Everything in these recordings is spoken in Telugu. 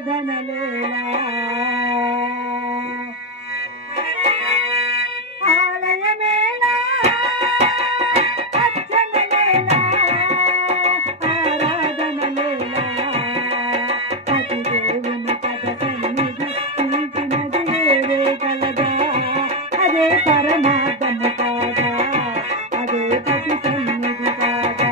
ఆరాధనలేలా ఆలయమేలా అర్చనలేలా ఆరాధనలేలా పతి దేవుని పద సన్నిధి నిలిచినది వేరే కలదా అదే పరమార్థము కాదా అదే పతి సన్నిధి కాదా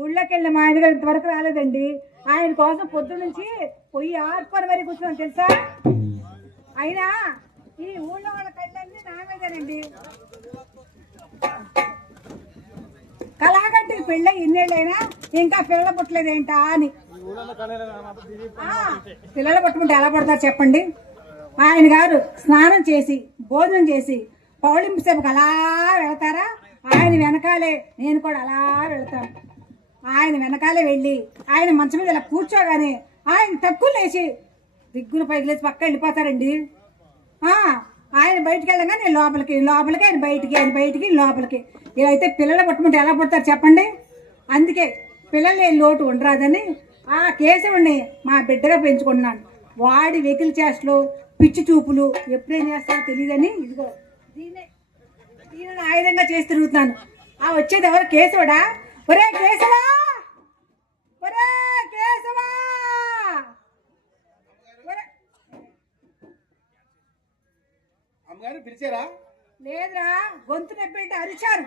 ఊళ్ళోకెళ్ళి మా ఆయన గారు ఇంతవరకు రాలేదండి. ఆయన కోసం పొద్దు నుంచి పొయ్యి ఆడుకొని మరీ కూర్చున్నాం తెలుసా. అయినా ఈ ఊళ్ళో వాళ్ళ కళ్ళన్నీ నా మీదేనండి. కళాగంటికి పెళ్ళ ఇన్నేళ్ళైనా ఇంకా పిల్లలు పుట్టలేదేంటా అని. పిల్లలు పుట్టుకుంటే ఎలా పడతారు చెప్పండి. ఆయన గారు స్నానం చేసి భోజనం చేసి పౌళింపు సేపుకి అలా వెళతారా, ఆయన వెనకాలే నేను కూడా అలా వెళతాను. ఆయన వెనకాలే వెళ్ళి ఆయన మంచం మీద ఇలా కూర్చోగానే ఆయన తక్కువ లేచి దిగ్గున పైకి లేచి పక్క వెళ్ళిపోతారండి. ఆయన బయటికి వెళ్ళగా నేను లోపలికి ఆయన బయటికి లోపలికి. ఇలా అయితే పిల్లలు పట్టుకుంటే ఎలా పడతారు చెప్పండి. అందుకే పిల్లలు లేని లోటు ఉండరాదని ఆ కేశవుడిని మా బిడ్డగా పెంచుకుంటున్నాను. వాడి వెకిలి చేష్టలు పిచ్చి చూపులు ఎప్పుడేం చేస్తారో తెలియదని ఇదిగో దీనిని ఆయుధంగా చేసి తిరుగుతున్నాను. వచ్చేది ఎవరు? కేశవుడా? ఒరే కేశవా, ఒరే కేశవా. అమ్మగారు పిలిచారా? లేదురా, గొంతు నొప్పి అరిచారు.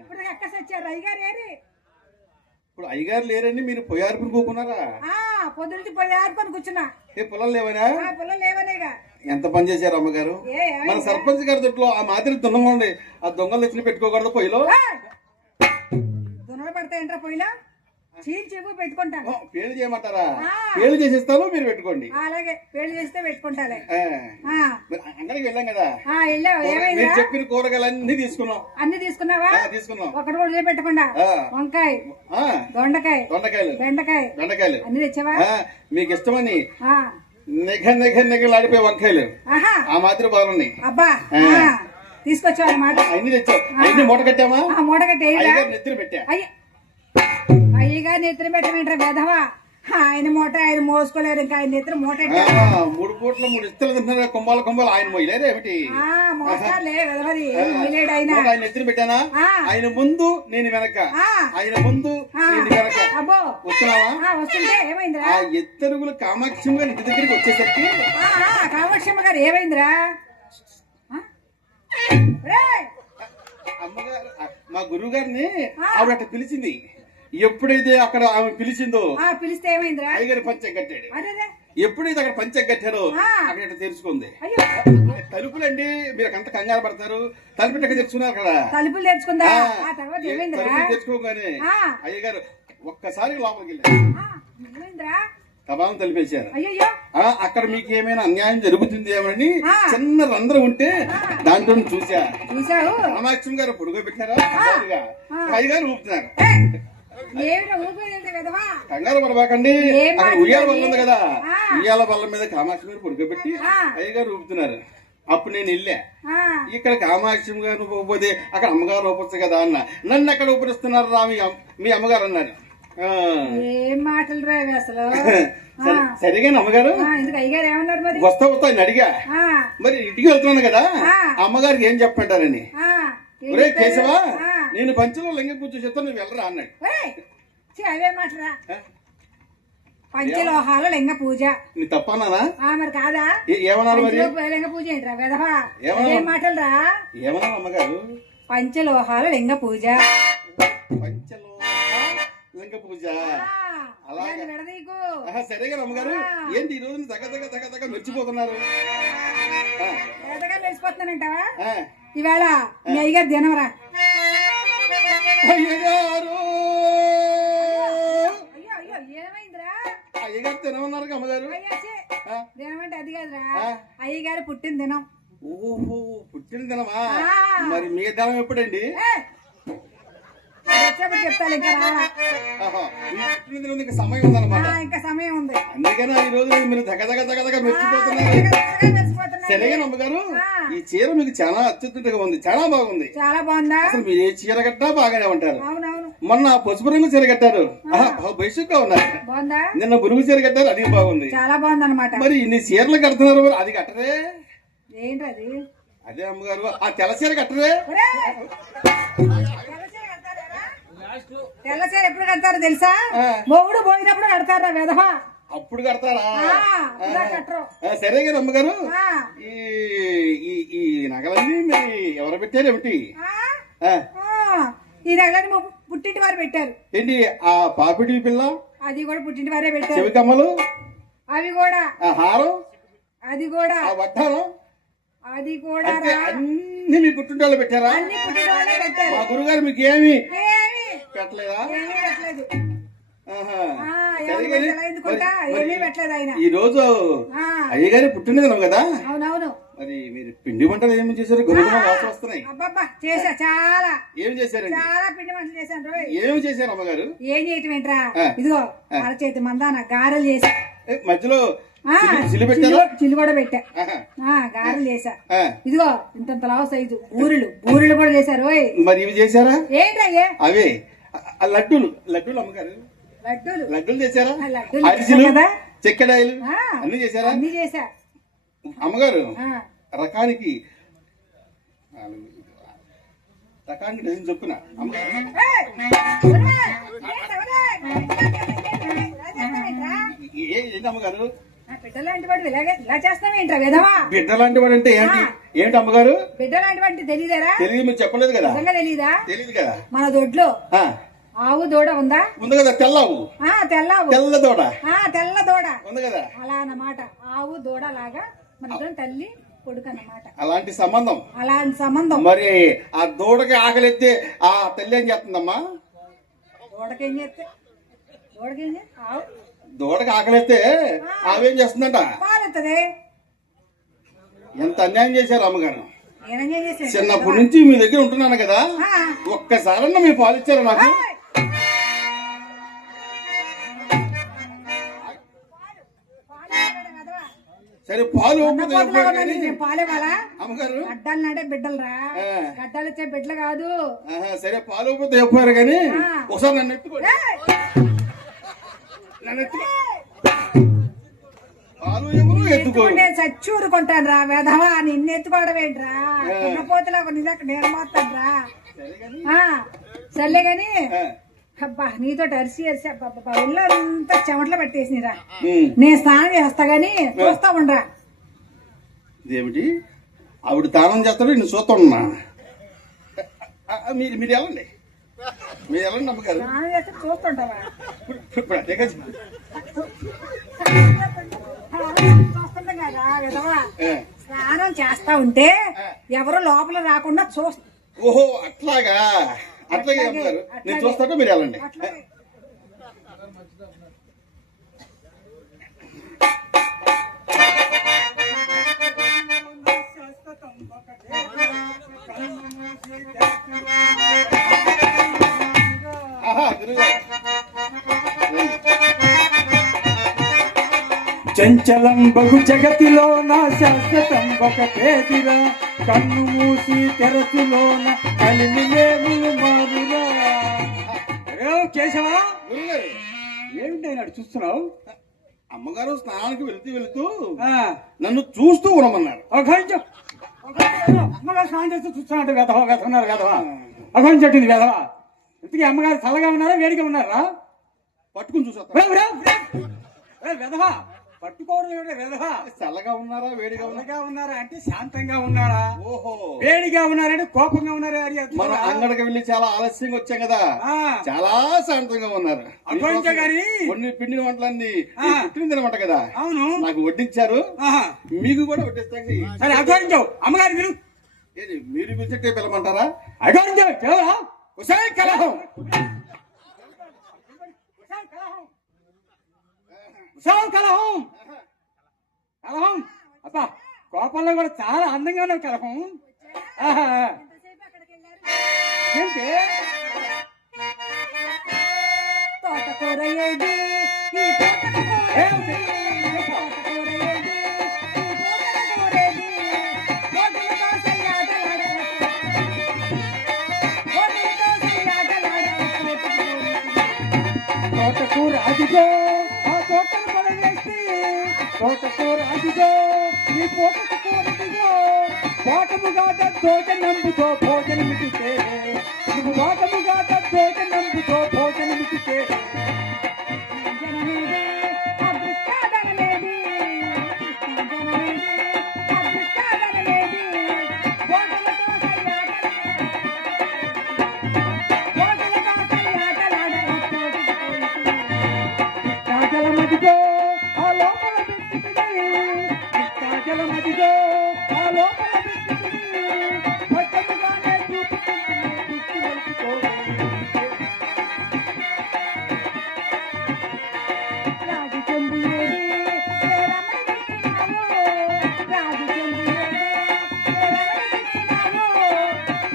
ఇప్పుడు ఎక్కసి వచ్చారు. అయ్యగారు ఏరి? ఇప్పుడు అయ్యగారు లేరని మీరు పొయ్యి ఆర్పుని కూకున్నారా? పొద్దు నుంచి పొయ్యి ఆర్పుని కూర్చున్నా. పొలం లేవనా? పొలం లేవనేగా. ఎంత పని చేశారు అమ్మగారు? మన సర్పంచ్ గారి దొడ్లో ఆ మాదిరి దున్నమండి. ఆ దొంగలు తెచ్చి పెట్టుకోకూడదు పొయ్యిలో. దున్నలు పడతాయంటారా పొయ్యిలో? చీల్ చెప్పు పెట్టుకుంటాను. పేరు చేయమంటారా? ఆ. పేరు చేసేస్తాను, మీరు పెట్టుకోండి. అలాగే పెళ్లి చేస్తే పెట్టుకుంటాలే. మరి అంగడికి వెళ్ళాం కదా, వెళ్ళావు, ఏమైంది? మీరు చెప్పిన కూరగాయలన్నీ తీసుకున్నాం. అన్ని తీసుకున్నావా? తీసుకున్నాం. ఒకటి కూడా వదిలిపెట్టకుండా. వంకాయ, దొండకాయ, దొండకాయలు, బెండకాయ, బెండకాయలు అన్ని తెచ్చావా? మీకు ఇష్టమని ఆ. నిఘలాడిపోయి వంకాయలు ఆహా, ఆ మాదిరి బాగున్నాయి. అబ్బా తీసుకొచ్చావు అన్నమాట. అన్ని తెచ్చావు. అన్ని మూట కట్టామా? మూట కట్టి నెత్తిన పెట్టా. అయ్యగా నెత్తిన పెట్టమేంటారా వెధవా? ఆయన మూట ఆయన మోసుకోలేరు, ఇంకా ఆయన నెత్తిన మూట 3 పూట్ల 3 ఇస్తలు తింటున్నారు. కుంభాలు ఆయన మొయ్యలేరు ఏమిటి? మోస్తాలే వెధవది. ఆయన నెత్తిన పెట్టానా? ఆయన ముందు నేను వెనక, ఆయన ముందు నేను వెనక. అబ్బో వస్తున్నావా? వస్తుంటే ఏమైందిరా? ఆ ఎత్తరుగులు కామాక్షమ్మ గారి ఇంటి దగ్గరికి వచ్చేసరికి కామాక్షమ్మ గారు ఏమైందిరా? అమ్మగారు మా గురువు గారిని ఆవిడ అట్ట పిలిచింది. ఎప్పుడైతే అక్కడ ఆమె పిలిచిందో పిలిస్తే ఏమైందిరా? అయ్యగారి పంచం కట్టాడు. ఎప్పుడైతే అక్కడ పంచం కట్టాడో అక్కడ తెరుచుకుంది. తలుపులండి, మీరు అంత కంగారు పడతారు. తలుపు ఎక్కడ తెరుచుకున్నారు కదా? తలుపులు తెరుచుకుందా? తలుపులు తెరుచుకోగానే అయ్యగారు ఒక్కసారి లోపలికి వెళ్ళారు. కబాం తలిపేశారు. అక్కడ మీకు ఏమైనా అన్యాయం జరుగుతుందేమని చిన్న రంధ్రం ఉంటే దాంట్లో చూశారు. రామాక్షం గారు పొడుగు పెట్టారా? అయ్యగారు ఊపుతున్నారు. కంగారు పడబాకండి, అక్కడ ఉయ్యాల బల్ల ఉంది కదా, ఉయ్యాల బల్ల మీద కామాక్షి గారు పొడుగబెట్టి అయ్యగారు ఊపుతున్నారు. అప్పుడు నేను వెళ్ళా. ఇక్కడ కామాక్షి గారు ఊపపోతే అక్కడ అమ్మగారు ఊపొచ్చు కదా అన్న. నన్ను ఎక్కడ ఊపిస్తున్నారు రా మీ అమ్మగారు అన్నారు. ఏం మాటలు రావి అసలు. సరిగా అమ్మగారు అయ్యగారు ఏమన్నారు మరి? వస్తా ఆయన అడిగా. మరి ఇంటికి వెళ్తున్నాను కదా, అమ్మగారికి ఏం చెప్పంటారని. ఒరే కేశవా, నేను పంచలో లింగ పూజ చేస్తాను, నువ్వు వెళ్ళరా అన్నాడు. అవే మాటరా? పంచలోహాల లింగ పూజ నీ తప్పన్నానా? మరి కాదా? ఏమన్నారు మరి? లింగ పూజ ఏంట్రా వెధవా? ఏం మాటలు రా? ఏమన్నా అమ్మగారు? పంచలోహాల లింగ పూజ. లింగ పూజ సరేగా అమ్మగారు. ఏంటి ఈ రోజు దగ్గర మెరిచిపోతున్నారు? మెరిచిపోతున్నానంటావా? ఈవేళ మీ అయ్యగారు దినవరా? అయ్యగారు ఏమైందిరా? అయ్యగారు తినమన్నారు అమ్మగారు. దినం అంటే అది కాదురా, అయ్యగారు పుట్టిన దినం. ఓహో, పుట్టిన దినమా? మరి మీ దినం ఎప్పుడండి? చెప్తాను. ఇంకా రాలా? ఇంకా సమయం ఉందన్నమాట. ఇంకా సమయం ఉంది. అందుకని ఈ రోజు మీరు దగ్గర మెచ్చిపోతున్నారు. సరేగా అమ్మగారు, ఈ చీర మీకు చాలా అత్యుత్తగా ఉంది, చాలా బాగుంది. చాలా బాగుందా? అసలు మీరు ఏ చీర కట్టినా బాగానే ఉంటారు. అవునవును. మొన్న పసుపు రంగు చీర కట్టారు, బయసుగా ఉన్నారు. బాగుందా? నిన్న బురుగు చీర కట్టారు, అది బాగుంది. చాలా బాగుంది అనమాట. మరి ఇన్ని చీరలు కడుతున్నారు, మరి అది కట్టరే? ఏంటి అది? అదే అమ్మగారు, ఆ తెల్ల చీర కట్టరే? తెల్ల చీర ఎప్పుడు కడతారో తెలుసా? మొగుడు పోయినప్పుడు కడతారా వెధవా? అప్పుడు కడతారా? కట్టరు. సరే కదా అమ్మగారు, ఈ నగలన్నీ మరి ఎవరు పెట్టారు ఏమిటి? ఈ నగలని పుట్టింటి వారు పెట్టారు. ఏంటి ఆ పాపిడి పిల్ల? అది కూడా పుట్టింటి వారే పెట్టారు. చెవి కమ్మలు అవి కూడా, ఆ హారం అది కూడా, ఆ వడ్డానం అది కూడా అన్ని మీ పుట్టింటి వాళ్ళు పెట్టారా? అన్ని పుట్టింటి వాళ్ళే పెట్టారు. మా గురుగారు మీకు ఏమి పెట్టలేదా? ఈ రోజు అయ్యగారి పుట్టినదినం కదా. అవునవును. మరి మీరు పిండి వంటలు ఏమి చేశారు? గురుగున వాసన వస్తున్నాయి. చేసా, చాలా. ఏం చేశారండి? చాలా పిండి వంటలు చేశాను. ఏమి చేశారు అమ్మగారు? ఏం చేయటం ఏంట్రా? ఇదిగో అరచేతి మందాన గారెలు చేసా. మధ్యలో చిల్లు కూడా పెట్టా. గారెలు చేసా. ఇదిగో ఇంత లావు సైజు బూరెలు కూడా చేశారు. మరి ఇవి చేశారా? ఏంటయ్యే అవే లడ్డూలు అమ్మగారు. లడ్డూలు చేశారా? అరిసెలు, చెక్కడాయలు అన్ని చేశారా? అన్ని చేశా అమ్మగారు. రకానికి డజన్ చొప్పున ఏంటి అమ్మగారు? బిడ్డలాంటి వాడు ఇలా చేస్తావేంట్రా విధవా? బిడ్డలాంటి వాడు అంటే ఏంటి అమ్మగారు? బిడ్డలాంటి వాడి తెలియదేరా? తెలియదు, మీరు చెప్పలేదు కదా. తెలియదు కదా. మన దొడ్లో ఆవు దూడ ఉందా? ఉంది కదా. తెల్లవు తెల్ల దూడ ఉంది కదా. అలా అన్నమాట. ఆవు దూడ లాగా మన ఇద్దరం తల్లి కొడుకు అన్నమాట. అలాంటి సంబంధం. మరి ఆ దూడకి ఆకలిస్తే ఆ తల్లి ఏం చేస్తుందమ్మా? దూడకి ఏం చేస్తే దూడకేంది? ఆవు దూడకి ఆకలిస్తే ఆవేం చేస్తుందంట? పాలెత్తది. ఎంత అన్యాయం చేశారు అమ్మగారు. నేనేం చేసేది? చిన్నప్పటి నుంచి మీ దగ్గర ఉంటున్నాను కదా, ఒక్కసారన్నా మీ పాలు ఇచ్చారు నాకు. సరే పాలు పాలేవాలా? అమ్మగారు గడ్డలు నాటే బిడ్డలు రా, గడ్డలు ఇచ్చే బిడ్డలు కాదు. సరే పాలు ఇవ్వకపోతే చెప్పారు కానీ ఒకసారి నన్ను ఎత్తుకోండి. పాలు ఎవరు ఎత్తుకోండి. నేను చచ్చి ఊరుకుంటాను రా వెధవా, నిన్ను ఎత్తుకోవడం ఏంట్రా? తిన్నపోతులా నేను మాత్తాను రా. సర్లే గాని అబ్బా నీతో అరిసి అరిసి అబ్బా ఒళ్ళంతా చెమటలు పట్టేసినరా. నేను స్నానం చేస్తా గాని చూస్తా ఉండరా. ఏమిటి ఆవిడ స్నానం చేస్తాడు నేను చూస్తా ఉన్నా. మీరు మీరు వెళ్ళండి, మీరు వెళ్ళండి అమ్మగారు. స్నానం చేస్తే చూస్తుంటావా? ఇప్పుడు అదే కదా చూస్తుంటా కదా విధవా. స్నానం చేస్తా ఉంటే ఎవరు లోపల రాకుండా చూస్తా. ఓహో అట్లాగా, అట్లాగే అమ్మగారు. నేను చూస్తాను, మీరు వెళ్ళండి. చంచలం బహు జగతిలోన శాశ్వతం ఒకటేదిరా, కన్ను మూసి తెరచులోన కలిమి లేములు మారురా. కేశవా ఏమిటి అయినాడు చూస్తున్నావు? అమ్మగారు స్నానానికి వెళుతూ నన్ను చూస్తూ ఉండమన్నారు. అమ్మగారు స్నానం చేస్తూ చూస్తున్నట్టు వెధవా వెతున్నారు వెధవా అఘం చెట్టింది వెధవా. ఇంతకీ అమ్మగారు చల్లగా ఉన్నారా వేడిగా ఉన్నారా? పట్టుకుని చూసా వెధవా. పట్టుకోవడం వెధవా. చల్లగా ఉన్నారా వేడిగా ఉన్నారా అంటే శాంతంగా ఉన్నారా, ఓహో వేడిగా ఉన్నారంటే కోపంగా ఉన్నారా? మనం అంగడికి వెళ్ళి చాలా ఆలస్యంగా వచ్చాం కదా, చాలా శాంతంగా ఉన్నారు. కొన్ని పిండిన వంటలన్నీ పుట్టిన తినమాట కదా. అవును, నాకు వడ్డించారు, మీకు కూడా వడ్డిస్తాను. సరే అఘోరించావు అమ్మగారు. మీరు ఏది మీరు పిలిచట్టే పిలమంటారా? అఘోరించావు కలహం కలహం కలహం కలహం. అబ్బా కోపంలో కూడా చాలా అందంగా ఉన్నావు కలహం. ఏంటి తోటకూర అదిగో ఆ తోటను పడవేసి, తోటకూర అదిగో ఈ పోటకు కూరదిగో, పోటముగా భోజనంబుతో భోజనమిటితే, నువ్వు పోటముగా భోజనంబుతో భోజనమిటితే. జలమదిగో ఆ లోపల పెట్టుకుని, జలమదిగో ఆ లోపల పెట్టుకుని, పట్టముగానే చూపుకుంటున్నాడు. రాజు చెంబు ఏది రాజు చెంబు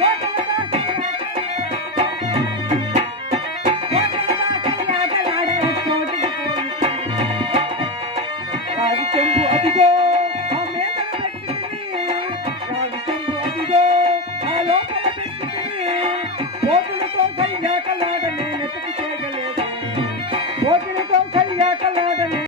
ఏది రాజు చెంబు అదిగో ఆ మేతలు పెట్టుకుని, రాజు చెంబు అదిగో ఆ లోపల పెట్టుకుని, పోతులతో సైయాటలాడ నేనెతకి